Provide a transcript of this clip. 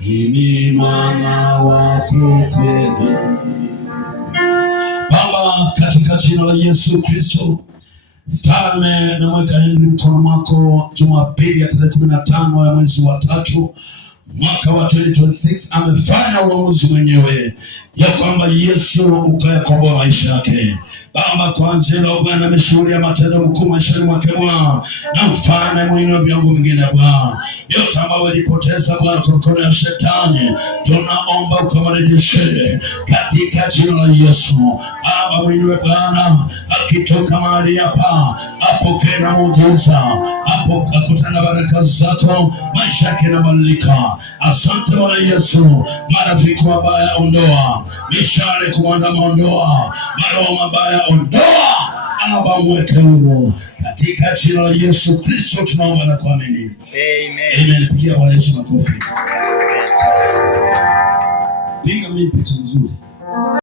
Mimi mwana wako kweli. Baba, katika jina la Yesu Kristo, Mfalme, namweka Henry mkono mwako. Jumapili ya tarehe 15 ya mwezi wa 3 mwaka wa 2026 amefanya uamuzi mwenyewe ya kwamba Yesu ukayakomboa maisha yake. Baba, kuanzia leo Bwana ameshuhudia matendo makuu maishani mwake Bwana, na mfano mwingine vyangu vingine Bwana, yote ambayo walipoteza Bwana kwa mkono ya shetani, tunaomba ukamrejeshe katika jina la Yesu. Baba mwingine Bwana, akitoka mahali hapa apokee na muujiza, hapo akutana baraka zako, maisha yake yanabadilika. Asante Bwana Yesu. Marafiki wabaya ondoa, mishale kuandama ondoa, maroho mabaya ondoa. Aba mweke huru katika jina la Yesu Kristo tunaomba na kuamini. Amen. Amen. Pigia Bwana Yesu makofi. Piga mimi picha nzuri.